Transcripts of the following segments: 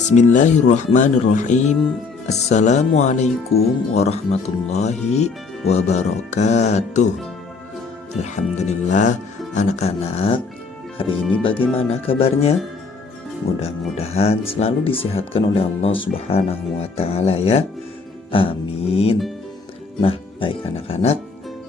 Bismillahirrahmanirrahim. Assalamualaikum warahmatullahi wabarakatuh. Alhamdulillah anak-anak, hari ini bagaimana kabarnya? Mudah-mudahan selalu disehatkan oleh Allah Subhanahu wa ta'ala ya. Amin. Nah, baik anak-anak,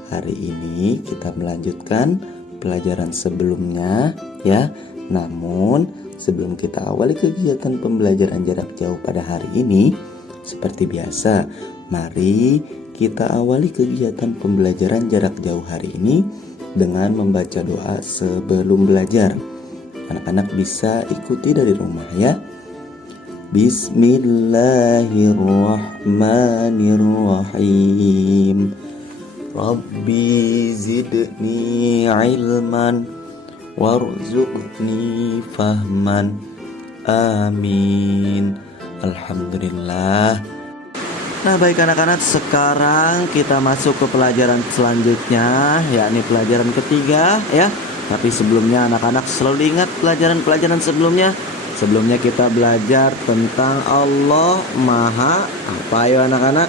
hari ini kita melanjutkan pelajaran sebelumnya ya. Namun sebelum kita awali kegiatan pembelajaran jarak jauh pada hari ini, seperti biasa, mari kita awali kegiatan pembelajaran jarak jauh hari ini dengan membaca doa sebelum belajar. Anak-anak bisa ikuti dari rumah ya. Bismillahirrahmanirrahim. Rabbi zidni ilman warzuqni fahman. Amin. Alhamdulillah. Nah baik anak-anak, sekarang kita masuk ke pelajaran selanjutnya, yakni pelajaran ketiga ya. Tapi sebelumnya anak-anak selalu ingat pelajaran-pelajaran sebelumnya. Sebelumnya kita belajar tentang Allah Maha apa ya anak-anak?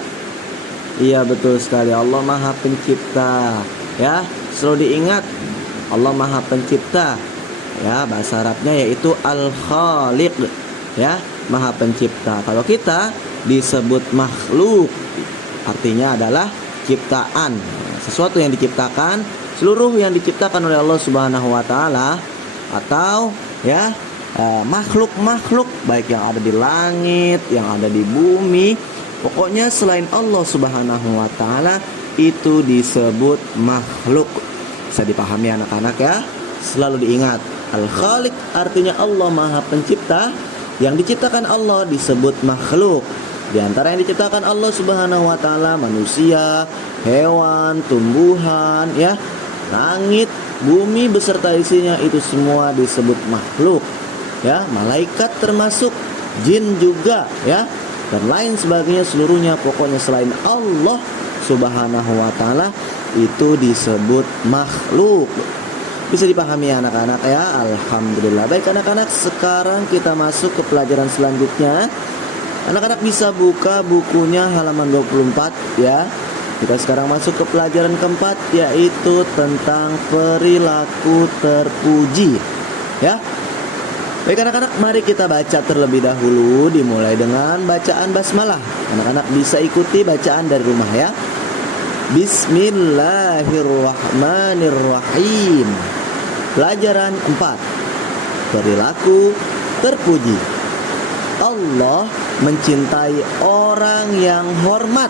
Iya betul sekali, Allah Maha Pencipta ya. Selalu diingat, Allah Maha Pencipta ya, bahasa Arabnya yaitu Al-Khaliq ya, Maha Pencipta. Kalau kita disebut makhluk, artinya adalah ciptaan, sesuatu yang diciptakan, seluruh yang diciptakan oleh Allah Subhanahu wa taala, atau ya makhluk-makhluk baik yang ada di langit, yang ada di bumi, pokoknya selain Allah Subhanahu wa taala itu disebut makhluk. Bisa dipahami anak-anak ya. Selalu diingat, Al-Khaliq artinya Allah Maha Pencipta. Yang diciptakan Allah disebut makhluk. Di antara yang diciptakan Allah Subhanahu wa taala manusia, hewan, tumbuhan ya, langit, bumi beserta isinya itu semua disebut makhluk. Ya, malaikat termasuk, jin juga ya, dan lain sebagainya, seluruhnya pokoknya selain Allah Subhanahu wa taala itu disebut makhluk. Bisa dipahami anak-anak ya. Alhamdulillah. Baik anak-anak, sekarang kita masuk ke pelajaran selanjutnya. Anak-anak bisa buka bukunya halaman 24 ya. Kita sekarang masuk ke pelajaran keempat, yaitu tentang perilaku terpuji ya. Baik anak-anak, mari kita baca terlebih dahulu, dimulai dengan bacaan basmalah. Anak-anak bisa ikuti bacaan dari rumah ya. Bismillahirrahmanirrahim. Pelajaran 4, perilaku terpuji. Allah mencintai orang yang hormat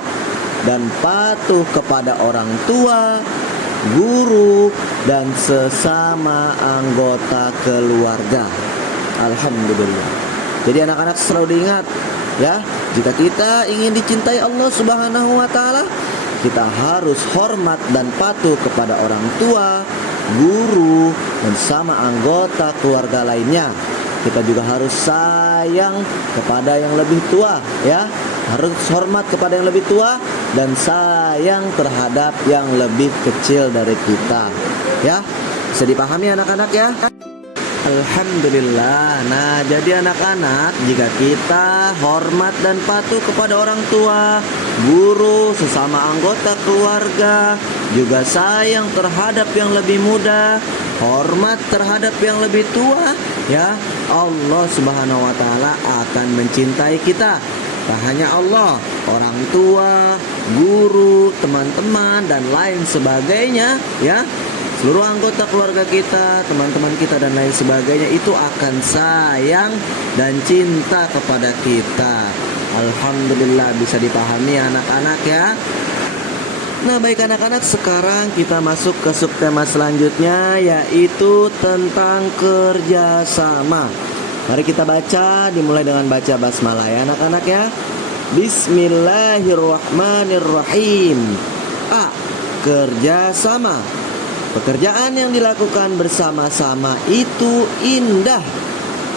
dan patuh kepada orang tua, guru, dan sesama anggota keluarga. Alhamdulillah. Jadi anak-anak selalu diingat ya, jika kita ingin dicintai Allah Subhanahu wa taala, kita harus hormat dan patuh kepada orang tua, guru, dan sama anggota keluarga lainnya. Kita juga harus sayang kepada yang lebih tua ya, harus hormat kepada yang lebih tua dan sayang terhadap yang lebih kecil dari kita ya. Bisa dipahami anak-anak ya. Alhamdulillah. Nah, jadi anak-anak, jika kita hormat dan patuh kepada orang tua, guru, sesama anggota keluarga, juga sayang terhadap yang lebih muda, hormat terhadap yang lebih tua, ya, Allah Subhanahu wa taala akan mencintai kita. Tak hanya Allah, orang tua, guru, teman-teman, dan lain sebagainya, ya. Seluruh anggota keluarga kita, teman-teman kita, dan lain sebagainya itu akan sayang dan cinta kepada kita. Alhamdulillah. Bisa dipahami anak-anak ya. Nah baik anak-anak, sekarang kita masuk ke subtema selanjutnya, yaitu tentang kerjasama. Mari kita baca, dimulai dengan baca basmalah ya anak-anak ya. Bismillahirrahmanirrahim. A. Kerjasama. Pekerjaan yang dilakukan bersama-sama itu indah.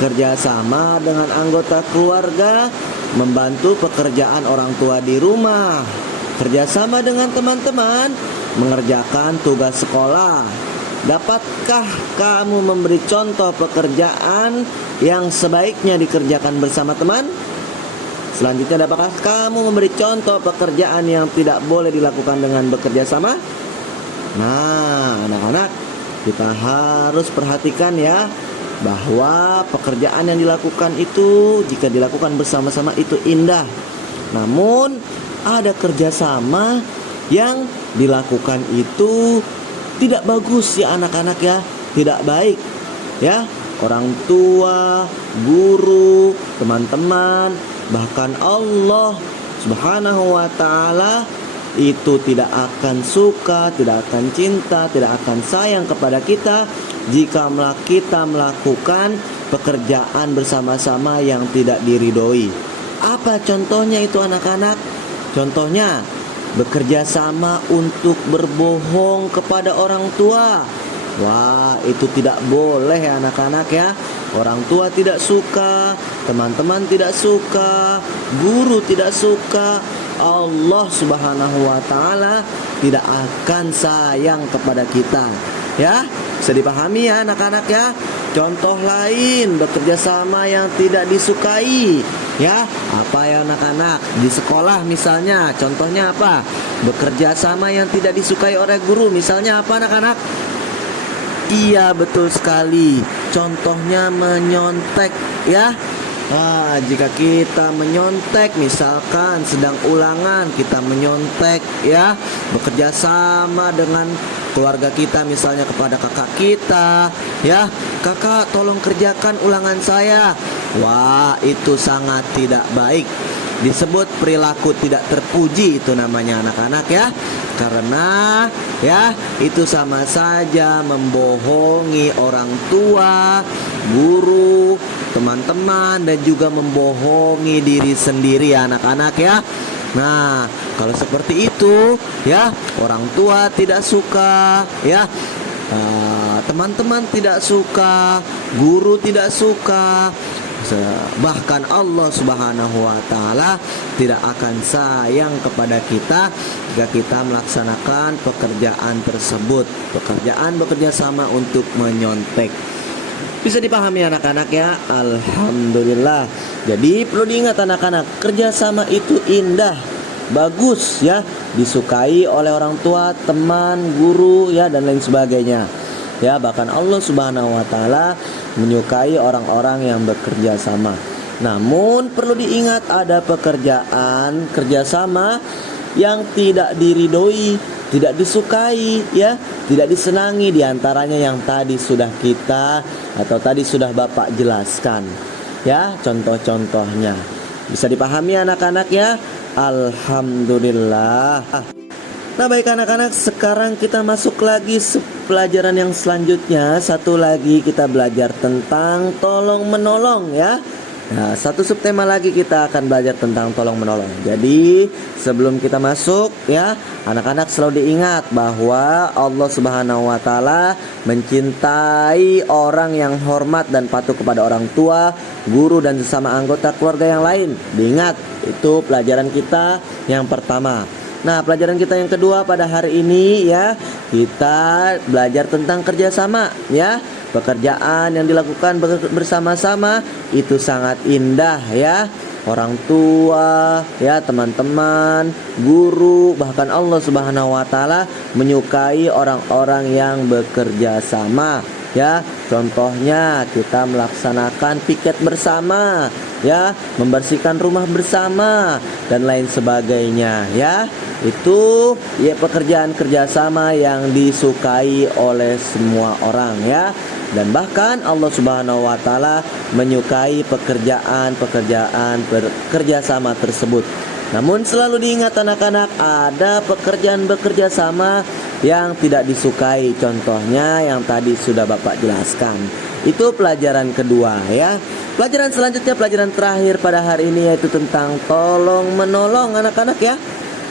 Kerjasama dengan anggota keluarga, membantu pekerjaan orang tua di rumah, kerjasama dengan teman-teman, mengerjakan tugas sekolah, dapatkah kamu memberi contoh pekerjaan yang sebaiknya dikerjakan bersama teman? Selanjutnya, dapatkah kamu memberi contoh pekerjaan yang tidak boleh dilakukan dengan bekerja sama? Nah, anak-anak, kita harus perhatikan ya, bahwa pekerjaan yang dilakukan itu jika dilakukan bersama-sama itu indah. Namun ada kerjasama yang dilakukan itu tidak bagus ya anak-anak ya, tidak baik ya. Orang tua, guru, teman-teman, bahkan Allah Subhanahu wa ta'ala itu tidak akan suka, tidak akan cinta, tidak akan sayang kepada kita jika kita melakukan pekerjaan bersama-sama yang tidak diridhoi. Apa contohnya itu anak-anak? Contohnya bekerja sama untuk berbohong kepada orang tua. Wah, itu tidak boleh ya anak-anak ya. Orang tua tidak suka, teman-teman tidak suka, guru tidak suka, Allah Subhanahu wa ta'ala tidak akan sayang kepada kita ya. Bisa dipahami ya anak-anak ya. Contoh lain bekerja sama yang tidak disukai ya. Apa ya anak-anak? Di sekolah misalnya, contohnya apa? Bekerja sama yang tidak disukai oleh guru, misalnya apa anak-anak? Iya, betul sekali. Contohnya menyontek ya. Nah, jika kita menyontek, misalkan sedang ulangan kita menyontek ya, bekerja sama dengan keluarga kita, misalnya kepada kakak kita ya, kakak tolong kerjakan ulangan saya. Wah, itu sangat tidak baik, disebut perilaku tidak terpuji itu namanya anak-anak ya. Karena ya itu sama saja membohongi orang tua, guru, teman-teman, dan juga membohongi diri sendiri ya anak-anak ya. Nah, kalau seperti itu ya, orang tua tidak suka ya, teman-teman tidak suka, guru tidak suka, bahkan Allah Subhanahu wa ta'ala tidak akan sayang kepada kita jika kita melaksanakan pekerjaan tersebut, pekerjaan bekerja sama untuk menyontek. Bisa dipahami anak-anak ya. Alhamdulillah. Jadi perlu diingat anak-anak, kerjasama itu indah, bagus ya, disukai oleh orang tua, teman, guru ya, dan lain sebagainya ya. Bahkan Allah Subhanahu wa ta'ala menyukai orang-orang yang bekerja sama. Namun perlu diingat, ada pekerjaan kerjasama yang tidak diridhoi, tidak disukai ya, tidak disenangi, diantaranya yang tadi sudah kita atau tadi sudah Bapak jelaskan ya, contoh-contohnya. Bisa dipahami anak-anak ya. Alhamdulillah. Nah baik anak-anak, sekarang kita masuk lagi pelajaran yang selanjutnya. Satu lagi kita belajar tentang tolong menolong ya. Nah, satu subtema lagi kita akan belajar tentang tolong menolong. Jadi sebelum kita masuk ya, anak-anak selalu diingat bahwa Allah Subhanahu wa ta'ala mencintai orang yang hormat dan patuh kepada orang tua, guru, dan sesama anggota keluarga yang lain. Diingat, itu pelajaran kita yang pertama. Nah, pelajaran kita yang kedua pada hari ini ya, kita belajar tentang kerjasama ya. Pekerjaan yang dilakukan bersama-sama itu sangat indah ya. Orang tua ya, teman-teman, guru, bahkan Allah Subhanahu wa ta'ala menyukai orang-orang yang bekerja sama ya. Contohnya kita melaksanakan piket bersama ya, membersihkan rumah bersama, dan lain sebagainya ya. Itu ya pekerjaan kerjasama yang disukai oleh semua orang ya. Dan bahkan Allah Subhanahu wa ta'ala menyukai pekerjaan kerjasama tersebut. Namun selalu diingat anak-anak, ada pekerjaan bekerja sama yang tidak disukai. Contohnya yang tadi sudah Bapak jelaskan. Itu pelajaran kedua ya. Pelajaran selanjutnya, pelajaran terakhir pada hari ini, yaitu tentang tolong menolong anak-anak ya.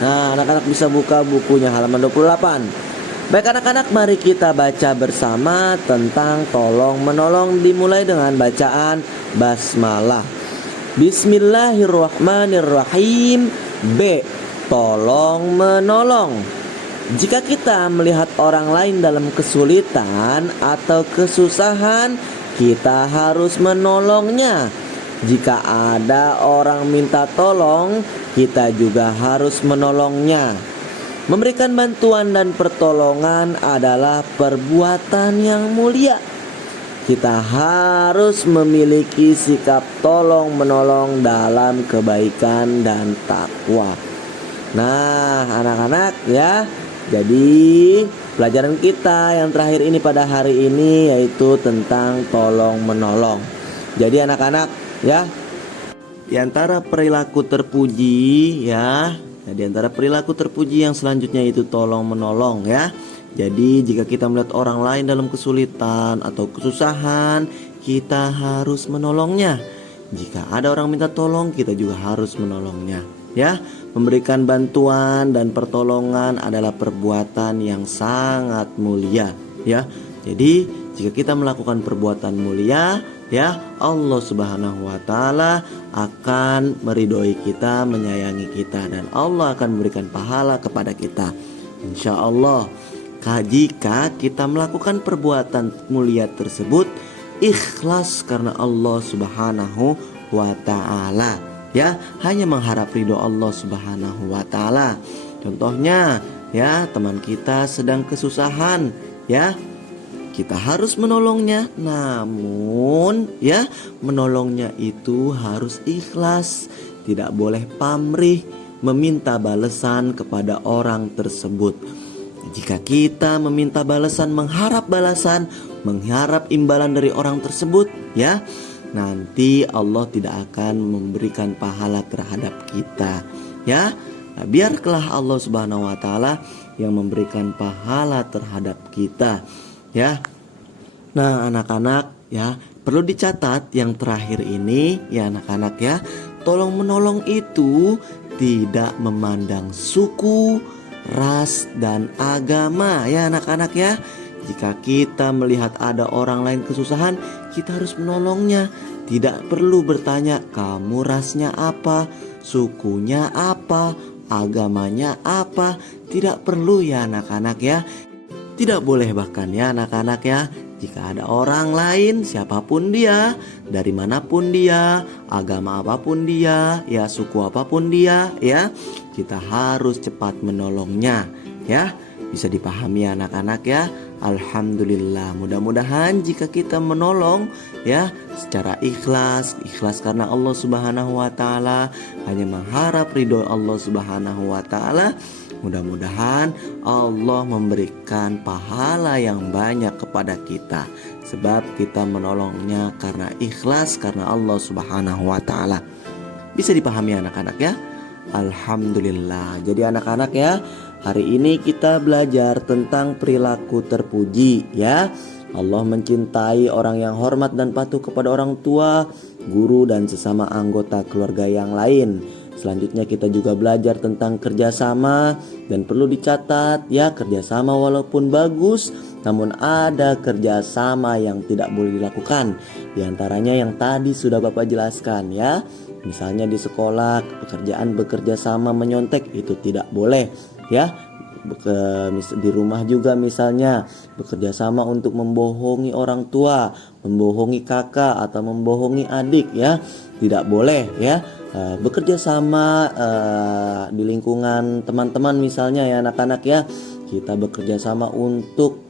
Nah, anak-anak bisa buka bukunya halaman 28. Baik anak-anak, mari kita baca bersama tentang tolong menolong, dimulai dengan bacaan basmalah. Bismillahirrahmanirrahim. B. Tolong menolong. Jika kita melihat orang lain dalam kesulitan atau kesusahan, kita harus menolongnya. Jika ada orang minta tolong, kita juga harus menolongnya. Memberikan bantuan dan pertolongan adalah perbuatan yang mulia. Kita harus memiliki sikap tolong-menolong dalam kebaikan dan takwa. Nah, anak-anak ya, jadi pelajaran kita yang terakhir ini pada hari ini yaitu tentang tolong-menolong. Jadi anak-anak ya, di antara perilaku terpuji ya, di antara perilaku terpuji yang selanjutnya itu tolong-menolong ya. Jadi jika kita melihat orang lain dalam kesulitan atau kesusahan, kita harus menolongnya. Jika ada orang minta tolong, kita juga harus menolongnya. Ya, memberikan bantuan dan pertolongan adalah perbuatan yang sangat mulia. Ya, jadi jika kita melakukan perbuatan mulia, ya Allah Subhanahu Wa Taala akan meridhoi kita, menyayangi kita, dan Allah akan memberikan pahala kepada kita. Insya Allah. Jika kita melakukan perbuatan mulia tersebut ikhlas karena Allah Subhanahu wa Ta'ala, ya, hanya mengharap ridho Allah Subhanahu wa Ta'ala. Contohnya ya, teman kita sedang kesusahan ya, kita harus menolongnya, namun ya menolongnya itu harus ikhlas, tidak boleh pamrih meminta balasan kepada orang tersebut. Jika kita meminta balasan, mengharap balasan, mengharap imbalan dari orang tersebut, ya, nanti Allah tidak akan memberikan pahala terhadap kita, ya. Nah, biarlah Allah Subhanahu Wa Taala yang memberikan pahala terhadap kita, ya. Nah, anak-anak, ya, perlu dicatat yang terakhir ini, ya anak-anak ya, tolong menolong itu tidak memandang suku, ras dan agama ya anak-anak ya. Jika kita melihat ada orang lain kesusahan, kita harus menolongnya. Tidak perlu bertanya kamu rasnya apa, sukunya apa, agamanya apa. Tidak perlu ya anak-anak ya. Tidak boleh bahkan ya anak-anak ya, jika ada orang lain siapapun dia, dari manapun dia, agama apapun dia, ya suku apapun dia, ya, kita harus cepat menolongnya, ya. Bisa dipahami ya anak-anak ya. Alhamdulillah, mudah-mudahan jika kita menolong ya secara ikhlas karena Allah Subhanahu wa Ta'ala, hanya mengharap ridho Allah Subhanahu wa Ta'ala, mudah-mudahan Allah memberikan pahala yang banyak kepada kita, sebab kita menolongnya karena ikhlas karena Allah Subhanahu wa Ta'ala. Bisa dipahami anak-anak ya. Alhamdulillah. Jadi anak-anak ya, hari ini kita belajar tentang perilaku terpuji ya. Allah mencintai orang yang hormat dan patuh kepada orang tua, guru dan sesama anggota keluarga yang lain. Selanjutnya kita juga belajar tentang kerjasama, dan perlu dicatat ya, kerjasama walaupun bagus, namun ada kerjasama yang tidak boleh dilakukan. Di antaranya yang tadi sudah Bapak jelaskan ya. Misalnya di sekolah, pekerjaan bekerja sama menyontek itu tidak boleh ya. Di rumah juga misalnya bekerja sama untuk membohongi orang tua, membohongi kakak atau membohongi adik ya, tidak boleh ya. Bekerja sama di lingkungan teman-teman misalnya ya anak-anak ya, kita bekerja sama untuk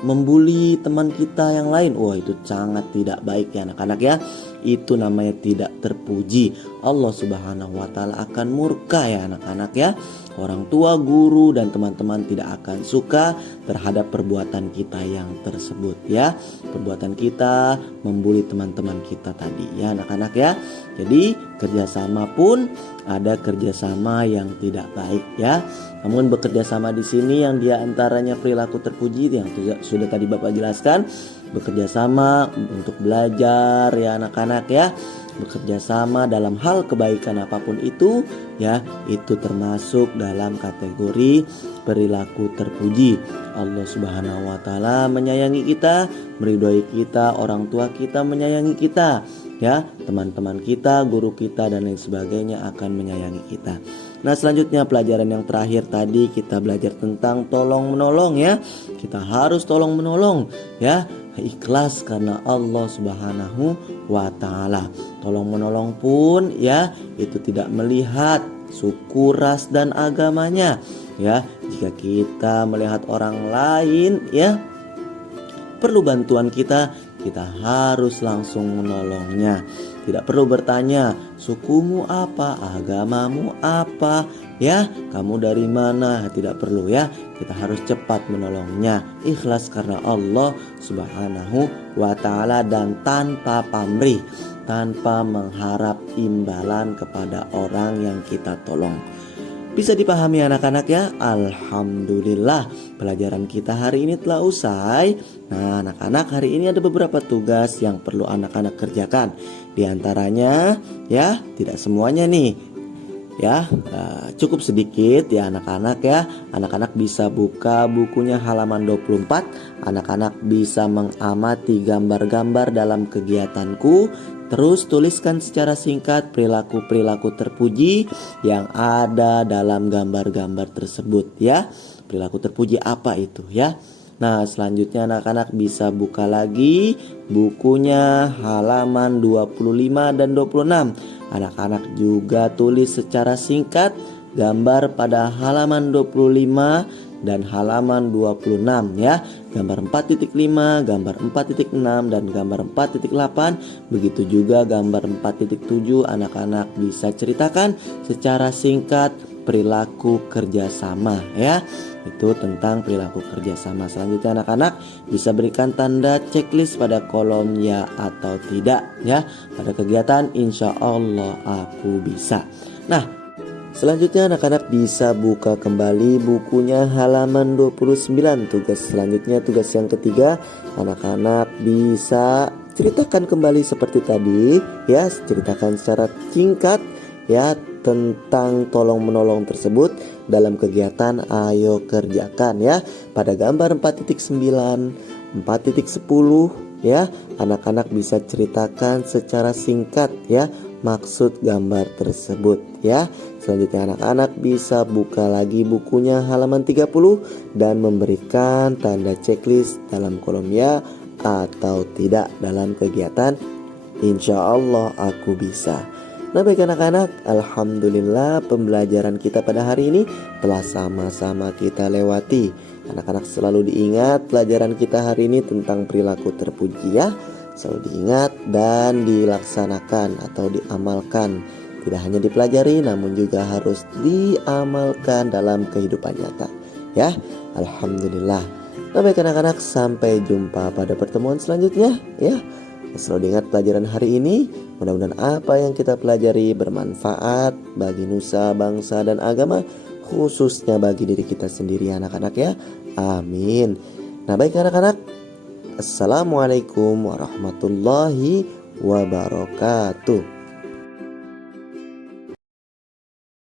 membuli teman kita yang lain, wah itu sangat tidak baik ya anak-anak ya. Itu namanya tidak terpuji. Allah Subhanahu wa Ta'ala akan murka ya anak-anak ya. Orang tua, guru dan teman-teman tidak akan suka terhadap perbuatan kita yang tersebut ya. Perbuatan kita membuli teman-teman kita tadi ya anak-anak ya. Jadi kerjasama pun ada kerjasama yang tidak baik ya. Namun bekerjasama di sini yang dia antaranya perilaku terpuji yang sudah tadi Bapak jelaskan, bekerja sama untuk belajar ya anak-anak ya, bekerja sama dalam hal kebaikan apapun itu ya, itu termasuk dalam kategori perilaku terpuji. Allah Subhanahu wa Ta'ala menyayangi kita, meridhoi kita, orang tua kita menyayangi kita ya, teman-teman kita, guru kita dan lain sebagainya akan menyayangi kita. Nah, selanjutnya pelajaran yang terakhir tadi kita belajar tentang tolong menolong ya. Kita harus tolong menolong ya. Ikhlas karena Allah Subhanahu wa taala. Tolong menolong pun ya itu tidak melihat suku, ras dan agamanya ya. Jika kita melihat orang lain ya perlu bantuan kita harus langsung menolongnya. Tidak perlu bertanya sukumu apa, agamamu apa, ya kamu dari mana, tidak perlu ya. Kita harus cepat menolongnya, ikhlas karena Allah Subhanahu wa taala dan tanpa pamrih, tanpa mengharap imbalan kepada orang yang kita tolong. Bisa dipahami anak-anak ya? Alhamdulillah, pelajaran kita hari ini telah usai. Nah, anak-anak, hari ini ada beberapa tugas yang perlu anak-anak kerjakan. Di antaranya ya, tidak semuanya nih ya, cukup sedikit ya anak-anak ya. Anak-anak bisa buka bukunya halaman 24. Anak-anak bisa mengamati gambar-gambar dalam kegiatanku. Terus tuliskan secara singkat perilaku-perilaku terpuji yang ada dalam gambar-gambar tersebut ya. Perilaku terpuji apa itu ya? Nah, selanjutnya anak-anak bisa buka lagi bukunya halaman 25 dan 26. Anak-anak juga tulis secara singkat gambar pada halaman 25 dan halaman 26 ya. Gambar 4.5, gambar 4.6 dan gambar 4.8. Begitu juga gambar 4.7. Anak-anak bisa ceritakan secara singkat perilaku kerjasama ya. Itu tentang perilaku kerjasama. Selanjutnya anak-anak bisa berikan tanda checklist pada kolom ya atau tidak ya. Pada kegiatan insya Allah aku bisa. Nah, selanjutnya anak-anak bisa buka kembali bukunya halaman 29. Tugas selanjutnya, tugas yang ketiga, anak-anak bisa ceritakan kembali seperti tadi ya. Ceritakan secara singkat ya tentang tolong menolong tersebut dalam kegiatan ayo kerjakan ya. Pada gambar 4.9, 4.10 ya, anak-anak bisa ceritakan secara singkat ya maksud gambar tersebut ya. Selanjutnya anak-anak bisa buka lagi bukunya halaman 30 dan memberikan tanda checklist dalam kolom ya atau tidak dalam kegiatan insya Allah aku bisa. Nah, baik anak-anak, alhamdulillah pembelajaran kita pada hari ini telah sama-sama kita lewati. Anak-anak selalu diingat pelajaran kita hari ini tentang perilaku terpuji ya. Selalu diingat dan dilaksanakan atau diamalkan. Tidak hanya dipelajari namun juga harus diamalkan dalam kehidupan nyata ya. Alhamdulillah. Nah, baik anak-anak, sampai jumpa pada pertemuan selanjutnya ya. Selalu diingat pelajaran hari ini. Mudah-mudahan apa yang kita pelajari bermanfaat bagi nusa, bangsa dan agama, khususnya bagi diri kita sendiri anak-anak ya. Amin. Nah, baik anak-anak, Assalamualaikum warahmatullahi wabarakatuh.